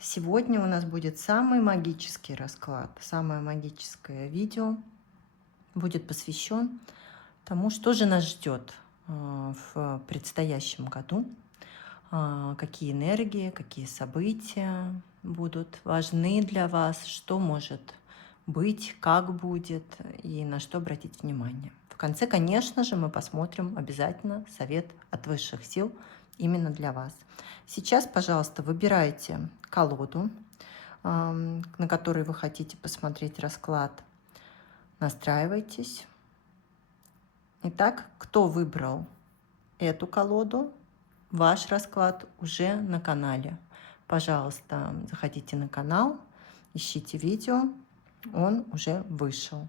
Сегодня у нас будет самый магический расклад, самое магическое видео будет посвящен тому, что же нас ждет в предстоящем году, какие энергии, какие события будут важны для вас, что может быть, как будет и на что обратить внимание. В конце, конечно же, мы посмотрим обязательно совет от высших сил именно для вас. Сейчас, пожалуйста, выбирайте колоду, на которой вы хотите посмотреть расклад. Настраивайтесь. Итак, кто выбрал эту колоду, ваш расклад уже на канале. Пожалуйста, заходите на канал, ищите видео, он уже вышел.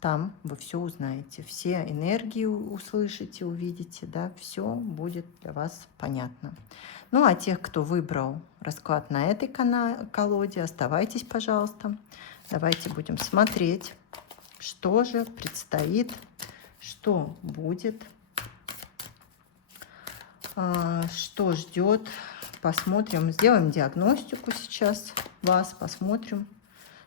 Там вы все узнаете, все энергии услышите, увидите, да, все будет для вас понятно. Ну, а тех, кто выбрал расклад на этой колоде, оставайтесь, пожалуйста. Давайте будем смотреть, что же предстоит, что будет, что ждет. Посмотрим, сделаем диагностику сейчас вас, посмотрим,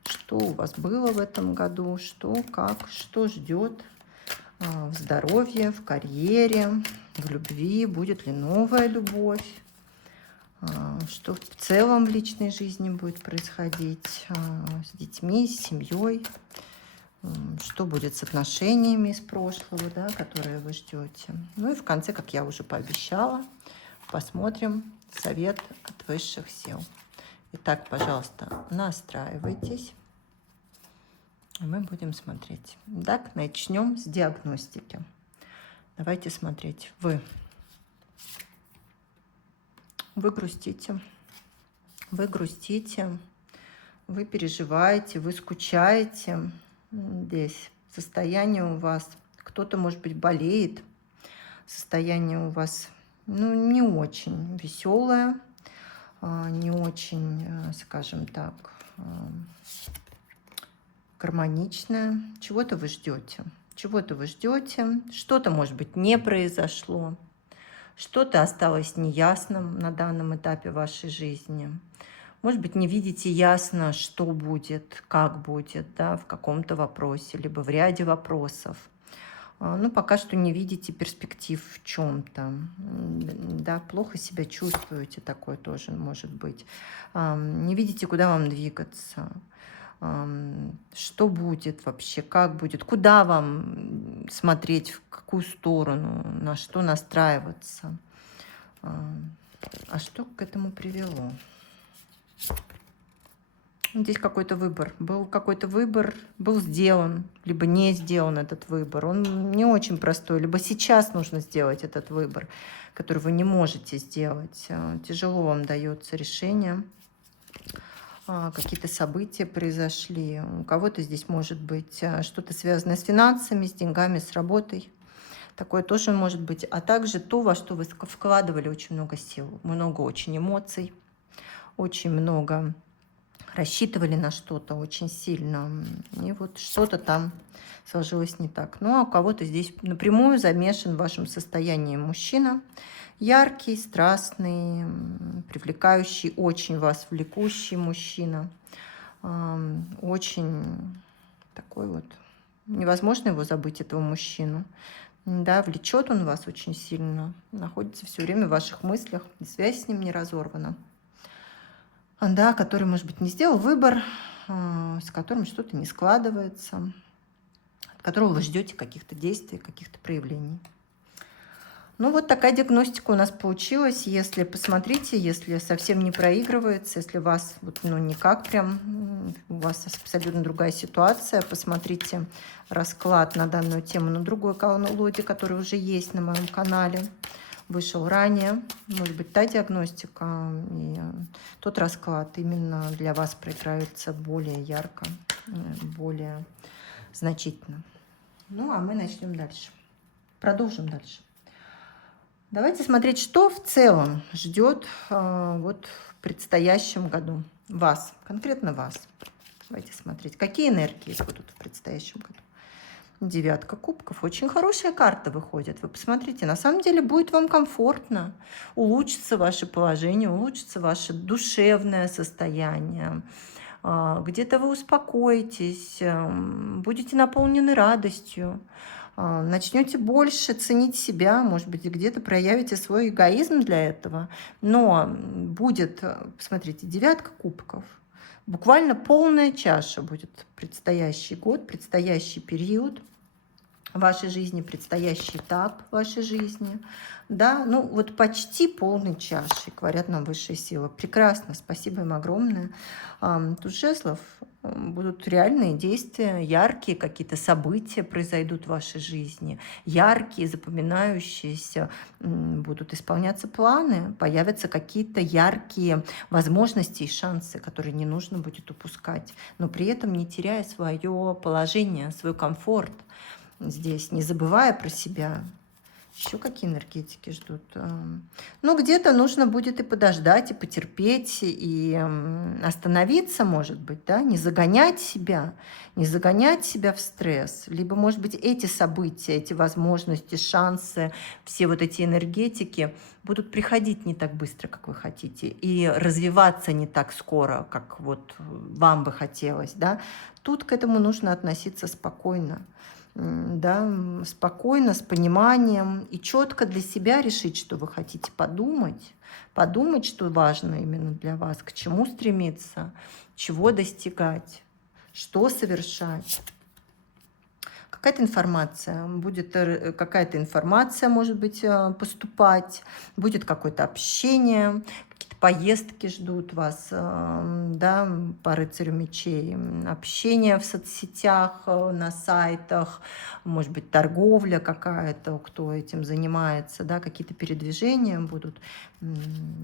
что у вас было в этом году, что, как, что ждет в здоровье, в карьере, в любви, будет ли новая любовь, что в целом в личной жизни будет происходить с детьми, с семьей, что будет с отношениями из прошлого, да, которые вы ждете. Ну и в конце, как я уже пообещала, посмотрим совет от высших сил. Итак, пожалуйста, настраивайтесь. Мы будем смотреть. Так, начнем с диагностики. Давайте смотреть. Вы грустите, вы переживаете, вы скучаете. Здесь состояние у вас, кто-то, может быть, болеет, состояние у вас, не очень веселое, не очень, скажем так, гармоничное. Чего-то вы ждете, что-то, может быть, не произошло, что-то осталось неясным на данном этапе вашей жизни. Может быть, не видите ясно, что будет, как будет, да, в каком-то вопросе, либо в ряде вопросов. Пока что не видите перспектив в чем-то, да, плохо себя чувствуете, такое тоже может быть. Не видите, куда вам двигаться, что будет вообще, как будет, куда вам смотреть, в какую сторону, на что настраиваться. А что к этому привело? Здесь какой-то выбор. Был сделан, либо не сделан этот выбор. Он не очень простой. Либо сейчас нужно сделать этот выбор, который вы не можете сделать. Тяжело вам дается решение. Какие-то события произошли. У кого-то здесь может быть что-то связанное с финансами, с деньгами, с работой. Такое тоже может быть. А также то, во что вы вкладывали очень много сил, много очень эмоций, очень много рассчитывали на что-то очень сильно, и вот что-то там сложилось не так. Ну, а у кого-то здесь напрямую замешан в вашем состоянии мужчина, яркий, страстный, привлекающий, очень вас влекущий мужчина, очень такой вот, невозможно его забыть, этого мужчину. Да, влечет он вас очень сильно, находится все время в ваших мыслях, и связь с ним не разорвана. Да, который, может быть, не сделал выбор, с которым что-то не складывается, от которого вы ждете каких-то действий, каких-то проявлений. Ну, вот такая диагностика у нас получилась. Если посмотрите, если совсем не проигрывается, если у вас никак прям, у вас абсолютно другая ситуация, посмотрите расклад на данную тему на другой колоде, который уже есть на моем канале. Вышел ранее, может быть, та диагностика и тот расклад именно для вас проиграется более ярко, более значительно. Ну, а мы начнем дальше. Продолжим дальше. Давайте смотреть, что в целом ждет вот в предстоящем году вас, конкретно вас. Давайте смотреть, какие энергии будут в предстоящем году. Девятка кубков. Очень хорошая карта выходит. Вы посмотрите, на самом деле будет вам комфортно. Улучшится ваше положение, улучшится ваше душевное состояние. Где-то вы успокоитесь, будете наполнены радостью. Начнете больше ценить себя, может быть, где-то проявите свой эгоизм для этого. Но будет, посмотрите, девятка кубков. Буквально полная чаша будет предстоящий год, предстоящий период вашей жизни, предстоящий этап вашей жизни. Да, ну вот почти полной чашей, говорят нам высшие силы. Прекрасно, спасибо им огромное. Тут жезлов, будут реальные действия, яркие какие-то события произойдут в вашей жизни, яркие, запоминающиеся, будут исполняться планы, появятся какие-то яркие возможности и шансы, которые не нужно будет упускать, но при этом не теряя свое положение, свой комфорт здесь, не забывая про себя. Еще какие энергетики ждут? Ну, где-то нужно будет и подождать, и потерпеть, и остановиться, может быть, да, не загонять себя в стресс. Либо, может быть, эти события, эти возможности, шансы, все вот эти энергетики будут приходить не так быстро, как вы хотите, и развиваться не так скоро, как вот вам бы хотелось, да. Тут к этому нужно относиться спокойно. Да, спокойно, с пониманием и четко для себя решить, что вы хотите, подумать, что важно именно для вас, к чему стремиться, чего достигать, что совершать. Какая-то информация будет, какая-то информация может быть поступать, будет какое-то общение, какие-то поездки ждут вас, да, по рыцарю мечей, общение в соцсетях, на сайтах, может быть, торговля какая-то, кто этим занимается, да, какие-то передвижения будут.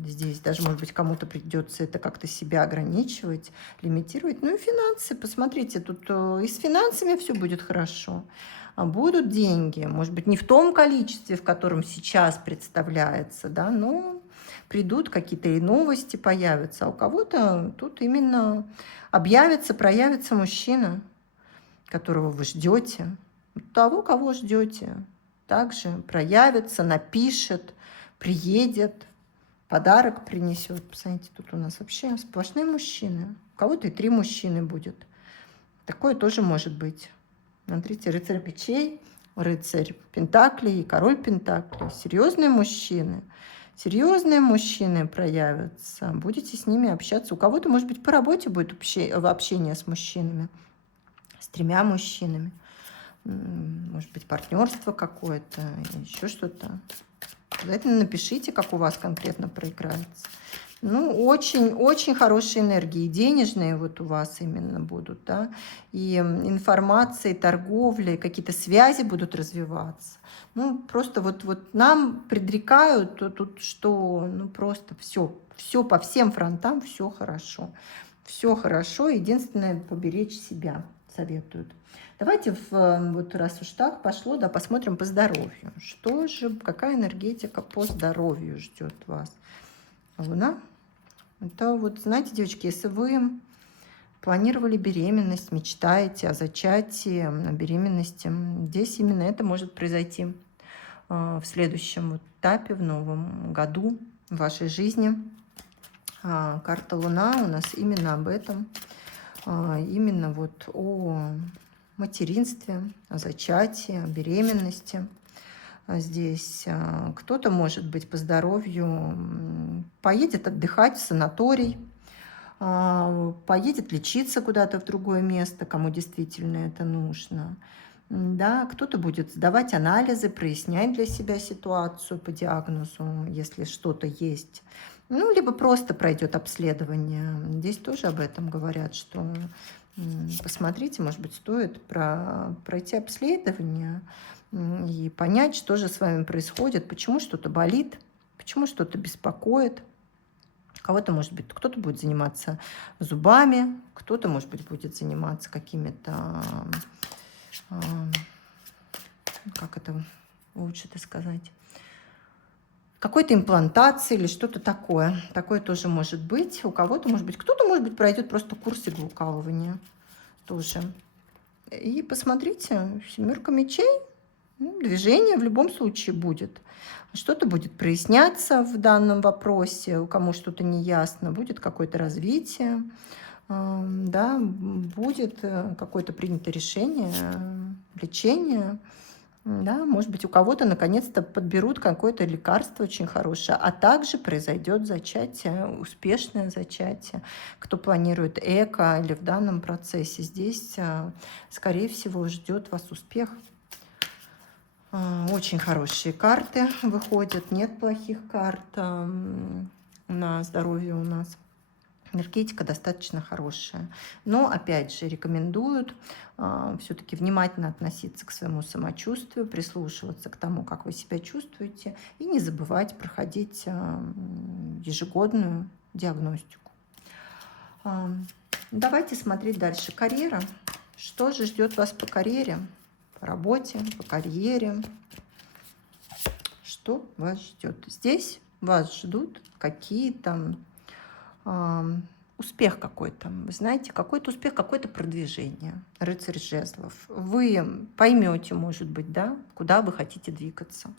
Здесь даже, может быть, кому-то придется это как-то себя ограничивать, лимитировать. Ну и финансы, посмотрите, тут и с финансами все будет хорошо. Будут деньги, может быть, не в том количестве, в котором сейчас представляется, да, но придут какие-то и новости появятся, а у кого-то тут именно объявится, проявится мужчина, которого вы ждете, того, кого ждете, также проявится, напишет, приедет, подарок принесет. Посмотрите, тут у нас вообще сплошные мужчины. У кого-то и 3 мужчины будет. Такое тоже может быть. Смотрите, рыцарь мечей, рыцарь пентаклей и король пентаклей. Серьезные мужчины проявятся. Будете с ними общаться. У кого-то, может быть, по работе будет общение с мужчинами, с 3 мужчинами. Может быть, партнерство какое-то, еще что-то. Обязательно напишите, как у вас конкретно проиграется. Ну, очень хорошие энергии, денежные вот у вас именно будут, да, и информация, и торговля, и какие-то связи будут развиваться. Ну, просто вот нам предрекают тут, что, ну, просто все по всем фронтам, все хорошо, единственное, поберечь себя советуют. Давайте, вот раз уж так пошло, да, посмотрим по здоровью. Что же, какая энергетика по здоровью ждет вас? Луна. Это вот, знаете, девочки, если вы планировали беременность, мечтаете о зачатии, о беременности, здесь именно это может произойти в следующем этапе, в новом году в вашей жизни. Карта Луна у нас именно об этом, именно вот о материнстве, о зачатии, о беременности. Здесь кто-то, может быть, по здоровью поедет отдыхать в санаторий, поедет лечиться куда-то в другое место, кому действительно это нужно. Да, кто-то будет сдавать анализы, прояснять для себя ситуацию по диагнозу, если что-то есть. Ну, либо просто пройдет обследование. Здесь тоже об этом говорят, что посмотрите, может быть, стоит пройти обследование и понять, что же с вами происходит, почему что-то болит, почему что-то беспокоит. Кого-то, может быть, кто-то будет заниматься зубами, кто-то, может быть, будет заниматься какими-то, как это лучше-то сказать, какой-то имплантацией или что-то такое. Такое тоже может быть. У кого-то, может быть, кто-то, может быть, пройдет просто курс иглоукалывания тоже. И посмотрите, 7 мечей, движение в любом случае будет. Что-то будет проясняться в данном вопросе, кому что-то не ясно, будет какое-то развитие, да, будет какое-то принято решение, лечение. Да, может быть, у кого-то наконец-то подберут какое-то лекарство очень хорошее, а также произойдет зачатие, успешное зачатие. Кто планирует эко или в данном процессе, здесь, скорее всего, ждет вас успех. Очень хорошие карты выходят, нет плохих карт на здоровье у нас. Энергетика достаточно хорошая. Но, опять же, рекомендуют все-таки внимательно относиться к своему самочувствию, прислушиваться к тому, как вы себя чувствуете, и не забывать проходить ежегодную диагностику. Давайте смотреть дальше. Карьера. Что же ждет вас по карьере, по работе, по карьере? Что вас ждет? Здесь вас ждут какие-то успех какой-то, вы знаете, какой-то успех, какое-то продвижение. Рыцарь жезлов. Вы поймете, может быть, да, куда вы хотите двигаться,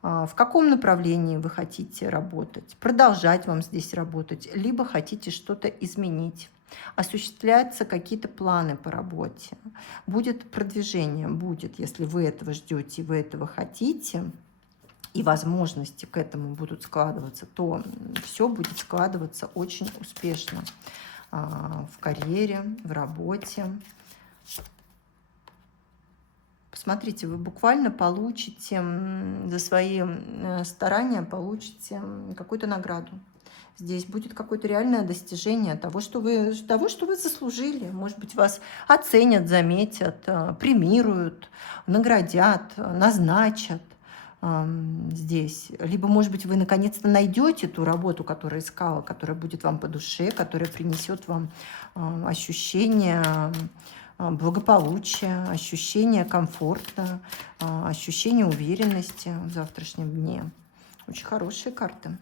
в каком направлении вы хотите работать, продолжать вам здесь работать, либо хотите что-то изменить. Осуществляются какие-то планы по работе. Будет продвижение, будет, если вы этого ждете и вы этого хотите, и возможности к этому будут складываться, то все будет складываться очень успешно в карьере, в работе. Посмотрите, вы буквально получите за свои старания, получите какую-то награду. Здесь будет какое-то реальное достижение того, что вы заслужили. Может быть, вас оценят, заметят, премируют, наградят, назначат здесь. Либо, может быть, вы наконец-то найдете ту работу, которую искала, которая будет вам по душе, которая принесет вам ощущение благополучия, ощущение комфорта, ощущение уверенности в завтрашнем дне. Очень хорошие карты.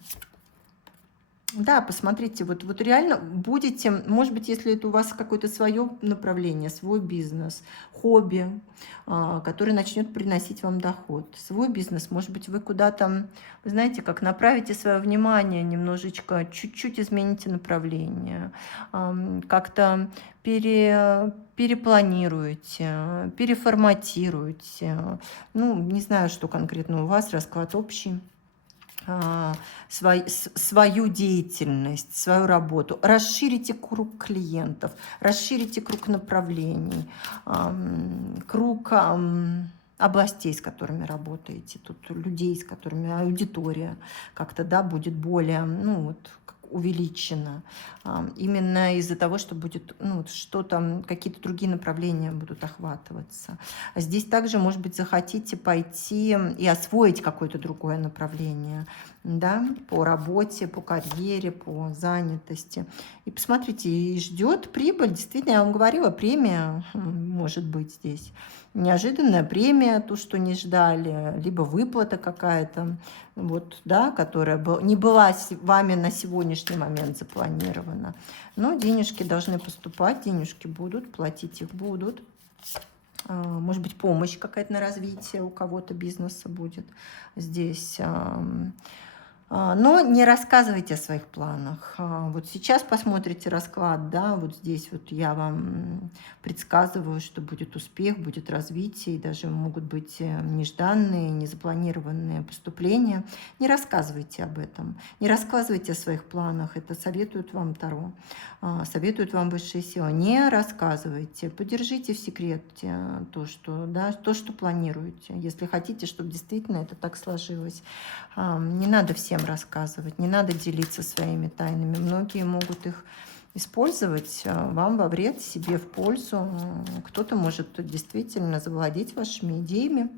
Да, посмотрите, вот реально будете, может быть, если это у вас какое-то свое направление, свой бизнес, хобби, который начнет приносить вам доход, свой бизнес, может быть, вы куда-то, вы знаете, как направите свое внимание немножечко, чуть-чуть измените направление, как-то перепланируете, переформатируете, ну, не знаю, что конкретно у вас, расклад общий. Свою деятельность, свою работу, расширите круг клиентов, расширите круг направлений, круг областей, с которыми работаете, тут людей, с которыми аудитория как-то, да, будет более, ну, вот, увеличена. Именно из-за того, что будет, ну, что-то, какие-то другие направления будут охватываться. Здесь также, может быть, захотите пойти и освоить какое-то другое направление, да, по работе, по карьере, по занятости. И посмотрите, и ждет прибыль. Действительно, я вам говорила, премия может быть здесь. Неожиданная премия, то, что не ждали, либо выплата какая-то, вот, да, которая не была вами на сегодняшний момент запланирована. Но денежки должны поступать, денежки будут, платить их будут. Может быть, помощь какая-то на развитие у кого-то бизнеса будет здесь. Но не рассказывайте о своих планах. Вот сейчас посмотрите расклад, да, вот здесь вот я вам предсказываю, что будет успех, будет развитие, и даже могут быть нежданные, незапланированные поступления. Не рассказывайте об этом, не рассказывайте о своих планах, это советует вам Таро, советует вам высшие силы. Не рассказывайте, подержите в секрете то, что планируете, если хотите, чтобы действительно это так сложилось. Не надо всем рассказывать, не надо делиться своими тайнами. Многие могут их использовать вам во вред, себе в пользу. Кто-то может действительно завладеть вашими идеями,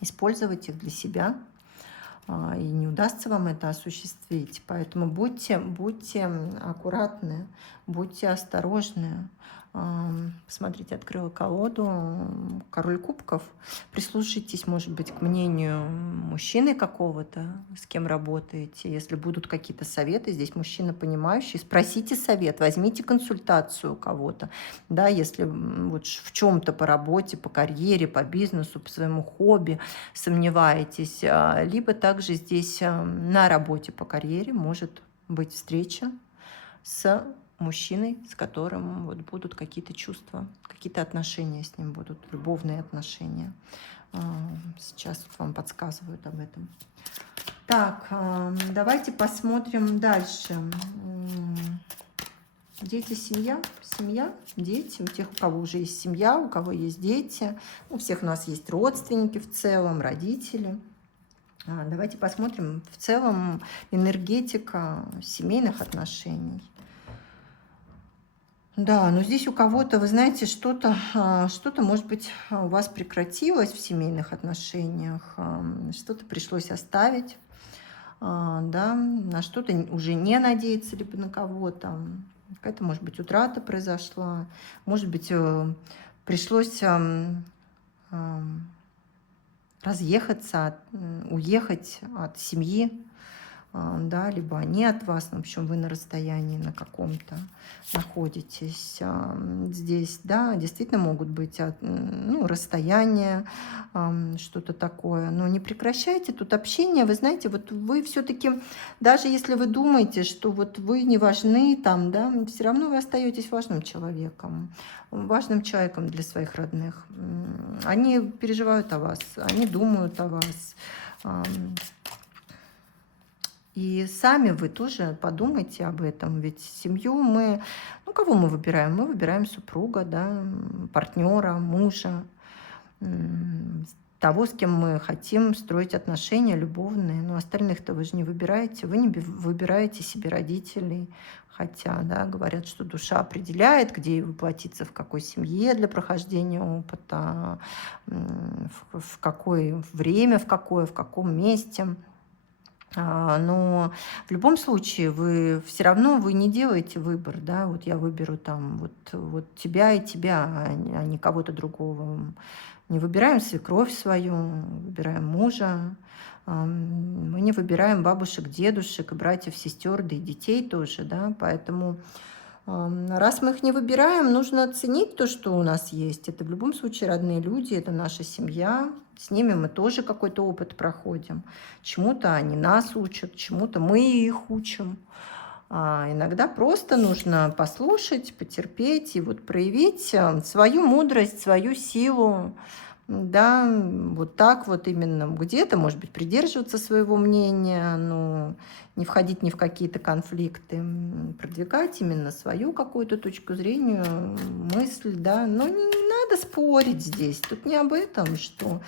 использовать их для себя, и не удастся вам это осуществить. Поэтому будьте аккуратны, будьте осторожны. Смотрите, открыла колоду. Король кубков. Прислушайтесь, может быть, к мнению мужчины какого-то, с кем работаете. Если будут какие-то советы, здесь мужчина понимающий, спросите совет, возьмите консультацию у кого-то. Да, если вот в чем-то по работе, по карьере, по бизнесу, по своему хобби сомневаетесь, либо также здесь на работе по карьере может быть встреча с мужчиной, с которым вот будут какие-то чувства, какие-то отношения с ним будут, любовные отношения. Сейчас вот вам подсказывают об этом. Так, давайте посмотрим дальше. Дети, семья, дети. У тех, у кого уже есть семья, у кого есть дети. У всех у нас есть родственники в целом, родители. Давайте посмотрим в целом энергетика семейных отношений. Да, но здесь у кого-то, вы знаете, что-то, может быть, у вас прекратилось в семейных отношениях, что-то пришлось оставить, да, на что-то уже не надеяться, либо на кого-то. Какая-то, может быть, утрата произошла, может быть, пришлось разъехаться, уехать от семьи, да, либо они от вас, в общем, вы на расстоянии на каком-то находитесь. Здесь, да, действительно могут быть расстояния, что-то такое, но не прекращайте тут общение. Вы знаете, вот вы все-таки, даже если вы думаете, что вот вы не важны там, да, все равно вы остаетесь важным человеком для своих родных. Они переживают о вас, они думают о вас. И сами вы тоже подумайте об этом, ведь семью мы, кого мы выбираем? Мы выбираем супруга, да, партнера, мужа, того, с кем мы хотим строить отношения любовные. Но остальных-то вы же не выбираете, вы не выбираете себе родителей. Хотя, да, говорят, что душа определяет, где воплотиться, в какой семье для прохождения опыта, в какое время, в каком месте. Но в любом случае вы любом случае не делаете выбор, да, вот я выберу там вот тебя и тебя, а не кого-то другого. Не выбираем свекровь свою, выбираем мужа, мы не выбираем бабушек, дедушек, и братьев, сестер, да и детей тоже, да, поэтому раз мы их не выбираем, нужно оценить то, что у нас есть. Это в любом случае родные люди, это наша семья. С ними мы тоже какой-то опыт проходим. Чему-то они нас учат, чему-то мы их учим. Иногда просто нужно послушать, потерпеть и вот проявить свою мудрость, свою силу. Да, вот так вот именно. Где-то, может быть, придерживаться своего мнения, но не входить ни в какие-то конфликты, продвигать именно свою какую-то точку зрения, мысль, да. Но не надо спорить здесь. Тут не об этом, что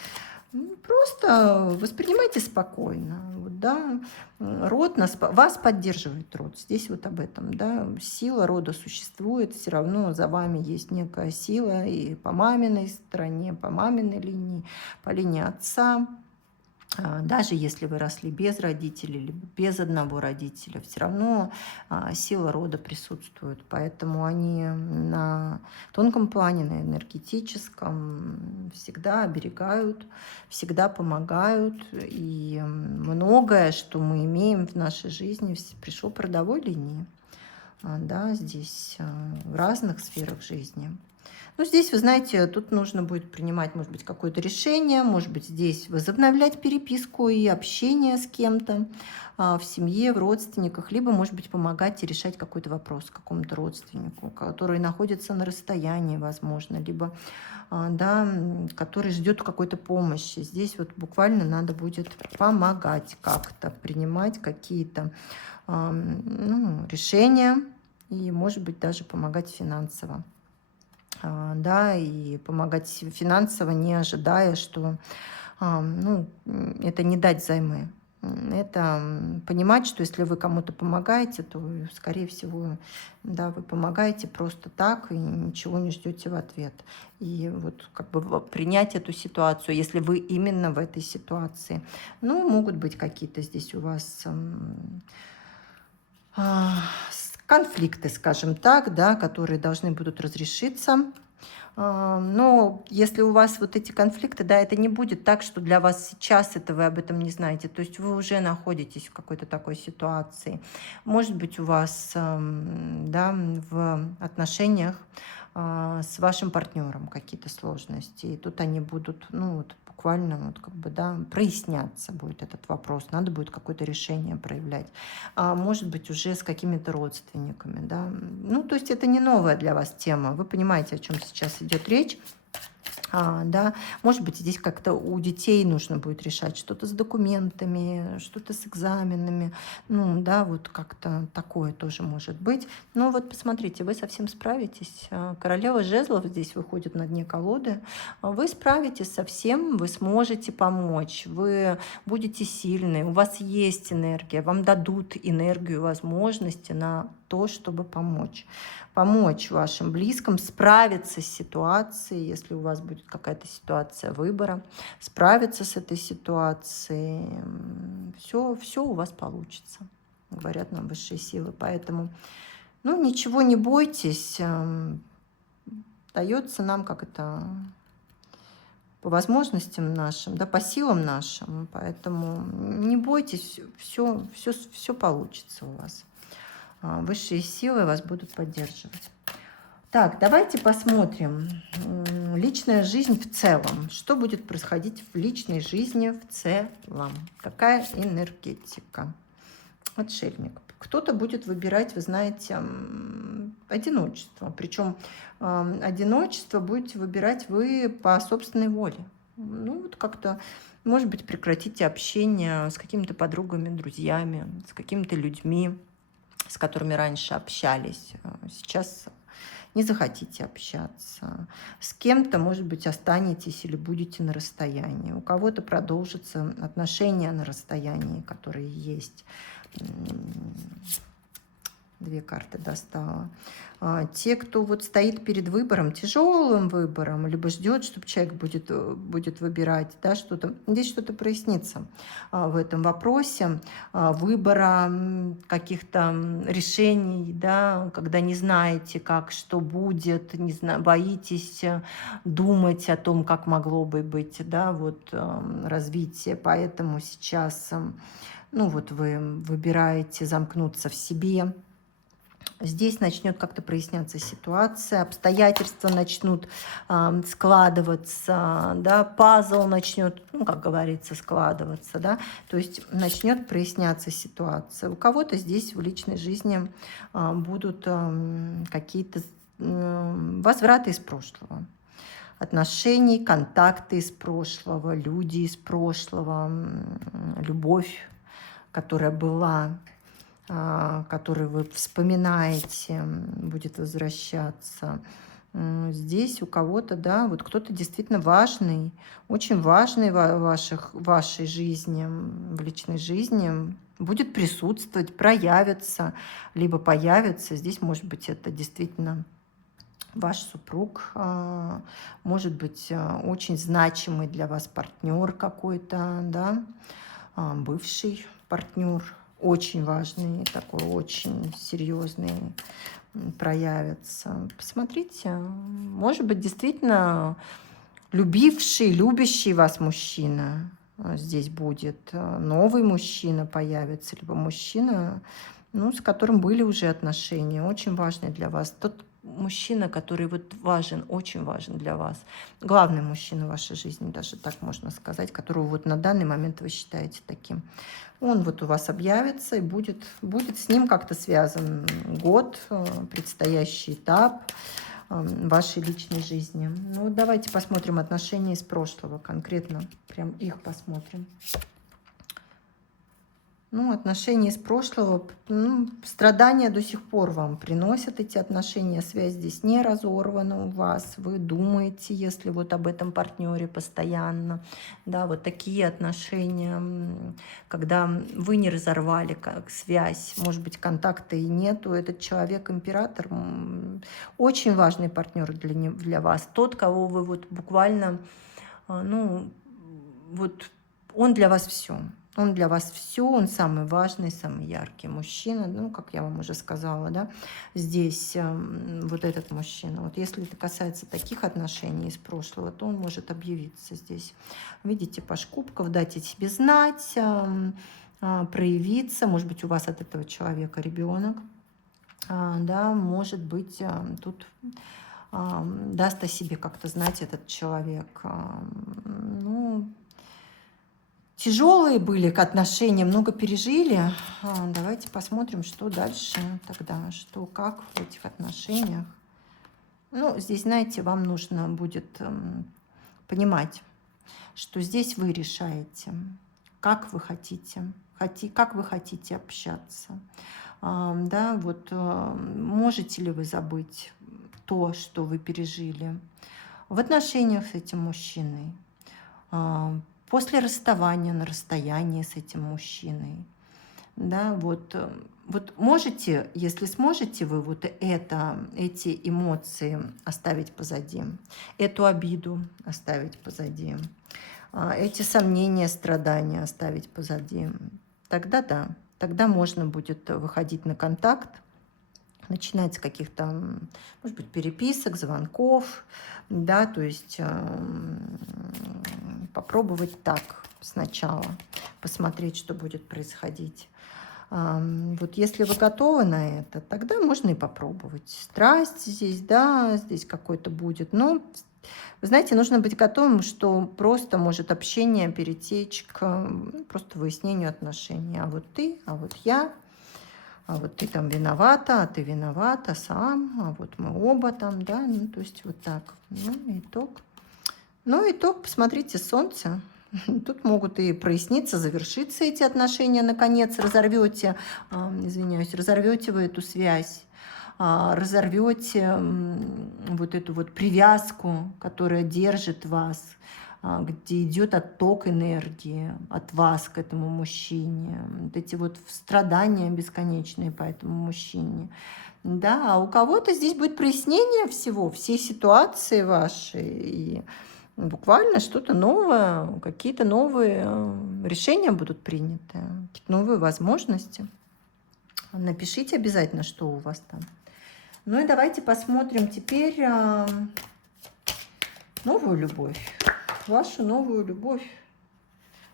просто воспринимайте спокойно. Вот, да. Вас поддерживает род. Здесь вот об этом. Да. Сила рода существует, все равно за вами есть некая сила и по маминой стороне, по маминой линии, по линии отца. Даже если вы росли без родителей или без одного родителя, все равно сила рода присутствует. Поэтому они на тонком плане, на энергетическом всегда оберегают, всегда помогают. И многое, что мы имеем в нашей жизни, пришло по родовой линии. Да, здесь в разных сферах жизни. Ну, здесь, вы знаете, тут нужно будет принимать, может быть, какое-то решение, может быть, здесь возобновлять переписку и общение с кем-то в семье, в родственниках, либо, может быть, помогать и решать какой-то вопрос какому-то родственнику, который находится на расстоянии, возможно, либо, да, который ждет какой-то помощи. Здесь вот буквально надо будет помогать как-то, принимать какие-то решения и, может быть, даже помогать финансово. Да, и помогать финансово, не ожидая, что это не дать взаймы. Это понимать, что если вы кому-то помогаете, то, скорее всего, да, вы помогаете просто так и ничего не ждете в ответ. И вот как бы принять эту ситуацию, если вы именно в этой ситуации. Ну, могут быть какие-то здесь у вас конфликты, скажем так, да, которые должны будут разрешиться. Но если у вас вот эти конфликты, да, это не будет так, что для вас сейчас это вы об этом не знаете. То есть вы уже находитесь в какой-то такой ситуации. Может быть, у вас, да, в отношениях с вашим партнером какие-то сложности. И тут они будут, ну, вот буквально, вот как бы, да, проясняться будет этот вопрос. Надо будет какое-то решение проявлять. Может быть, уже с какими-то родственниками, да. Ну, то есть это не новая для вас тема. Вы понимаете, о чем сейчас идет речь. Да, может быть, здесь как-то у детей нужно будет решать что-то с документами, что-то с экзаменами. Ну, да, вот как-то такое тоже может быть. Но вот посмотрите, вы совсем справитесь. Королева жезлов здесь выходит на дне колоды. Вы справитесь со всем, вы сможете помочь, вы будете сильны, у вас есть энергия, вам дадут энергию, возможности на то, чтобы помочь. Помочь вашим близким справиться с ситуацией, если у вас будет какая-то ситуация выбора, справиться с этой ситуацией. Все у вас получится, говорят нам высшие силы. Поэтому, ну, ничего не бойтесь. Дается нам как это по возможностям нашим, да, по силам нашим. Поэтому не бойтесь, все получится у вас. Высшие силы вас будут поддерживать. Так, давайте посмотрим. Личная жизнь в целом. Что будет происходить в личной жизни в целом? Какая энергетика? Отшельник. Кто-то будет выбирать, вы знаете, одиночество. Причем одиночество будете выбирать вы по собственной воле. Ну, вот как-то, может быть, прекратите общение с какими-то подругами, друзьями, с какими-то людьми, с которыми раньше общались. Сейчас не захотите общаться. С кем-то, может быть, останетесь или будете на расстоянии. У кого-то продолжатся отношения на расстоянии, которые есть. Две карты достала. Те, кто вот стоит перед выбором, тяжелым выбором, либо ждет, чтобы человек будет выбирать, да, что-то, здесь что-то прояснится в этом вопросе выбора каких-то решений, да, когда не знаете, как, что будет, не знаю, боитесь думать о том, как могло бы быть, да, вот развитие, поэтому сейчас, ну, вот вы выбираете замкнуться в себе. Здесь начнет как-то проясняться ситуация, обстоятельства начнут складываться, да, пазл начнет, ну, как говорится, складываться, да, то есть начнет проясняться ситуация. У кого-то здесь в личной жизни будут какие-то возвраты из прошлого, отношений, контакты из прошлого, люди из прошлого, любовь, которая была, который вы вспоминаете, будет возвращаться. Здесь у кого-то, да, вот кто-то действительно важный, очень важный в вашей жизни, в личной жизни, будет присутствовать, проявится, либо появится. Здесь, может быть, это действительно ваш супруг, может быть, очень значимый для вас партнер какой-то, да, бывший партнер, очень важный, такой очень серьезный проявится. Посмотрите, может быть, действительно любящий вас мужчина здесь будет, новый мужчина появится, либо мужчина, ну, с которым были уже отношения, очень важный для вас. Тот мужчина, который вот важен, очень важен для вас. Главный мужчина в вашей жизни, даже так можно сказать, которого вот на данный момент вы считаете таким. Он вот у вас объявится, и будет с ним как-то связан год, предстоящий этап вашей личной жизни. Ну, давайте посмотрим отношения из прошлого, конкретно прям их посмотрим. Ну, отношения из прошлого, ну, страдания до сих пор вам приносят эти отношения, связь здесь не разорвана у вас, вы думаете, если вот об этом партнере постоянно, да, вот такие отношения, когда вы не разорвали как связь, может быть, контакта и нету, этот человек император, очень важный партнер для вас, тот, кого вы вот буквально, ну, вот он для вас все. Он для вас все, он самый важный, самый яркий мужчина. Ну, как я вам уже сказала, да, здесь вот этот мужчина. Вот если это касается таких отношений из прошлого, то он может объявиться здесь. Видите, паж кубков, дать о себе знать, проявиться. Может быть, у вас от этого человека ребенок. Да, может быть, тут даст о себе как-то знать этот человек. Ну, тяжелые были к отношениям, много пережили. Давайте посмотрим, что дальше тогда, что, как в этих отношениях. Ну, здесь, знаете, вам нужно будет понимать, что здесь вы решаете, как вы хотите, как вы хотите общаться. Да, вот можете ли вы забыть то, что вы пережили в отношениях с этим мужчиной, после расставания на расстоянии с этим мужчиной. Да, вот можете, если сможете вы вот эти эмоции оставить позади, эту обиду оставить позади, эти сомнения, страдания оставить позади, тогда да, тогда можно будет выходить на контакт, начинать с каких-то, может быть, переписок, звонков, да, то есть попробовать так сначала, посмотреть, что будет происходить. Вот если вы готовы на это, тогда можно и попробовать. Страсть здесь, да, здесь какой-то будет. Но, вы знаете, нужно быть готовым, что просто может общение перетечь к просто выяснению отношений. А вот ты, а вот я, а вот ты там виновата, а ты виновата сам, а вот мы оба там, да, ну, то есть вот так. Ну, итог. Ну, итог, посмотрите, Солнце. Тут могут и проясниться, завершиться эти отношения, наконец, разорвете, извиняюсь, разорвете вы эту связь, разорвете вот эту вот привязку, которая держит вас, где идет отток энергии от вас к этому мужчине, вот эти вот страдания бесконечные по этому мужчине. Да, а у кого-то здесь будет прояснение всего, всей ситуации вашей, и буквально что-то новое, какие-то новые решения будут приняты, какие-то новые возможности. Напишите обязательно, что у вас там. Ну и давайте посмотрим теперь новую любовь. Вашу новую любовь.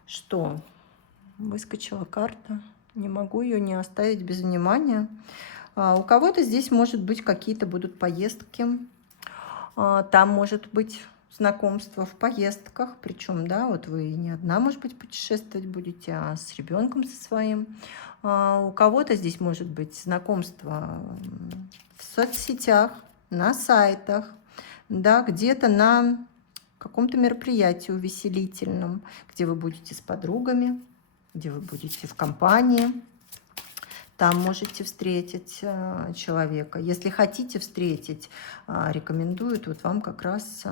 Что? Выскочила карта. Не могу ее не оставить без внимания. У кого-то здесь, может быть, какие-то будут поездки. Там может быть знакомство в поездках. Причем, да, вот вы не одна, может быть, путешествовать будете, а с ребенком со своим. У кого-то здесь может быть знакомство в соцсетях, на сайтах, да, где-то на каком-то мероприятии увеселительном, где вы будете с подругами, где вы будете в компании. Там можете встретить человека. Если хотите встретить, рекомендуют вот вам как раз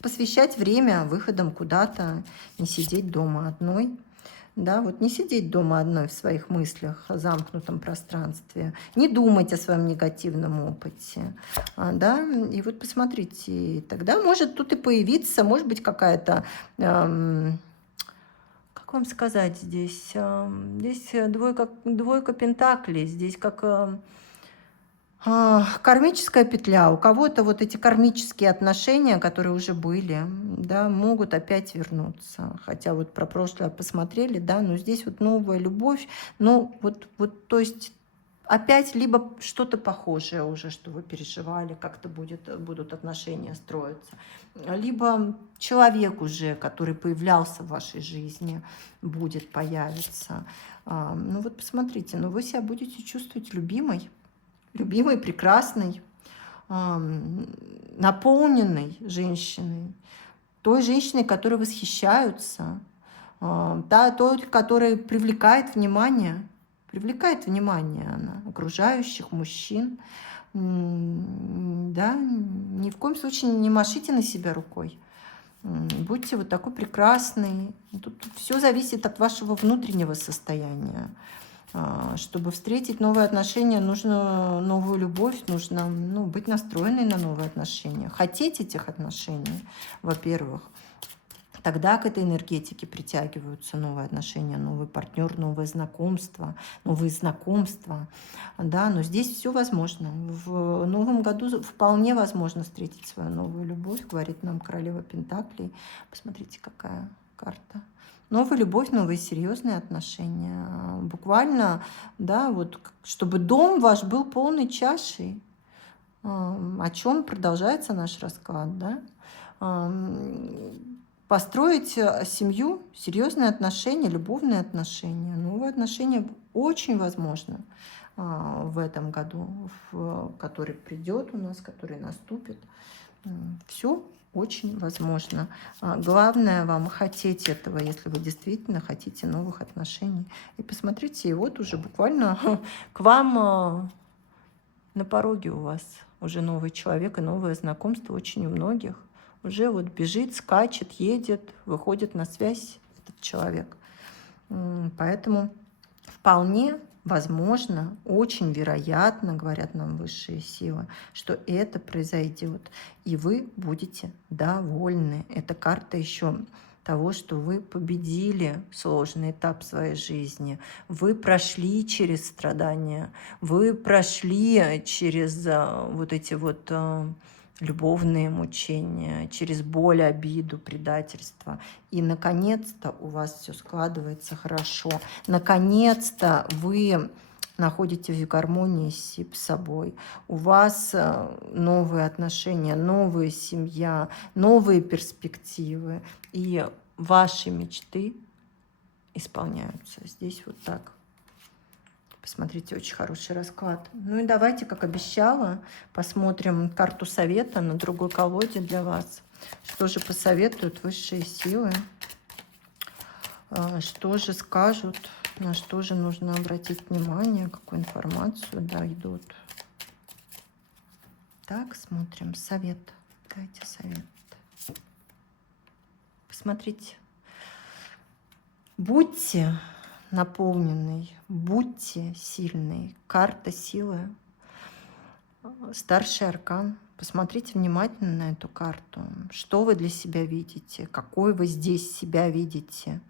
посвящать время выходом куда-то, не сидеть дома одной. Да, вот не сидеть дома одной в своих мыслях, в замкнутом пространстве, не думать о своем негативном опыте, да, и вот посмотрите, тогда может тут и появиться, может быть, какая-то, как вам сказать, здесь двойка пентаклей, здесь как кармическая петля. У кого-то вот эти кармические отношения, которые уже были, да, могут опять вернуться. Хотя вот про прошлое посмотрели, да, но здесь вот новая любовь. Ну, вот то есть опять либо что-то похожее уже, что вы переживали, как-то будут отношения строиться. Либо человек уже, который появлялся в вашей жизни, будет появиться. Ну вот посмотрите, ну вы себя будете чувствовать любимой, прекрасной, наполненной женщиной, той женщиной, которой восхищаются, той, которая привлекает внимание она, окружающих мужчин. Да, ни в коем случае не машите на себя рукой. Будьте вот такой прекрасной. Тут все зависит от вашего внутреннего состояния. Чтобы встретить новые отношения, нужно новую любовь, нужно быть настроенной на новые отношения, хотеть этих отношений, во-первых. Тогда к этой энергетике притягиваются новые отношения, новый партнер, новые знакомства, да, но здесь все возможно. В новом году вполне возможно встретить свою новую любовь, говорит нам королева Пентаклей. Посмотрите, какая карта. Новая любовь, новые серьезные отношения. Буквально, да, вот, чтобы дом ваш был полной чашей, о чем продолжается наш расклад, да? Построить семью, серьезные отношения, любовные отношения. Новые отношения очень возможно в этом году, который придет у нас, который наступит. Все очень возможно. Главное вам хотеть этого, если вы действительно хотите новых отношений. И посмотрите, и вот уже буквально к вам на пороге у вас уже новый человек и новое знакомство очень у многих. Уже вот бежит, скачет, едет, выходит на связь этот человек. Поэтому вполне возможно, очень вероятно, говорят нам высшие силы, что это произойдет, и вы будете довольны. Это карта еще того, что вы победили сложный этап своей жизни, вы прошли через страдания, вы прошли через вот эти вот любовные мучения, через боль, обиду, предательство. И, наконец-то, у вас все складывается хорошо. Наконец-то вы находитесь в гармонии с собой. У вас новые отношения, новая семья, новые перспективы. И ваши мечты исполняются. Здесь вот так. Посмотрите, очень хороший расклад. Ну и давайте, как обещала, посмотрим карту совета на другой колоде для вас. Что же посоветуют высшие силы? Что же скажут? На что же нужно обратить внимание? Какую информацию дойдут? Так, смотрим. Совет. Дайте совет. Посмотрите. Будьте наполненный, будьте сильный. Карта силы, старший аркан. Посмотрите внимательно на эту карту. Что вы для себя видите? Какой вы здесь себя видите?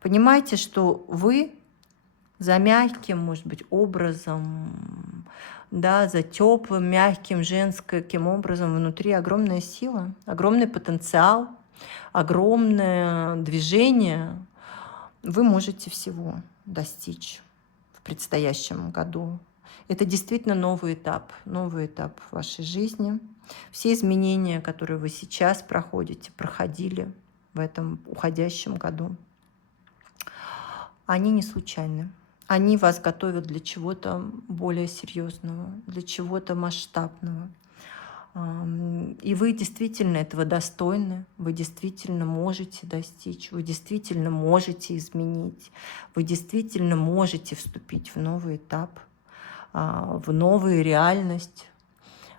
Понимаете, что вы за мягким, может быть, образом, да, за теплым, мягким, женским образом внутри огромная сила, огромный потенциал, огромное движение. Вы можете всего достичь в предстоящем году. Это действительно новый этап в вашей жизни. Все изменения, которые вы сейчас проходите, проходили в этом уходящем году, они не случайны. Они вас готовят для чего-то более серьезного, для чего-то масштабного. И вы действительно этого достойны, вы действительно можете достичь, вы действительно можете изменить, вы действительно можете вступить в новый этап, в новую реальность,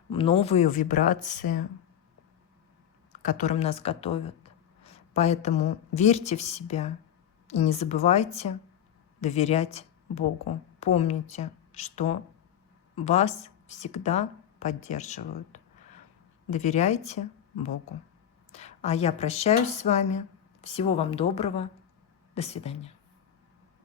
новые вибрации, к которым нас готовят. Поэтому верьте в себя и не забывайте доверять Богу. Помните, что вас всегда поддерживают. Доверяйте Богу. А я прощаюсь с вами. Всего вам доброго. До свидания.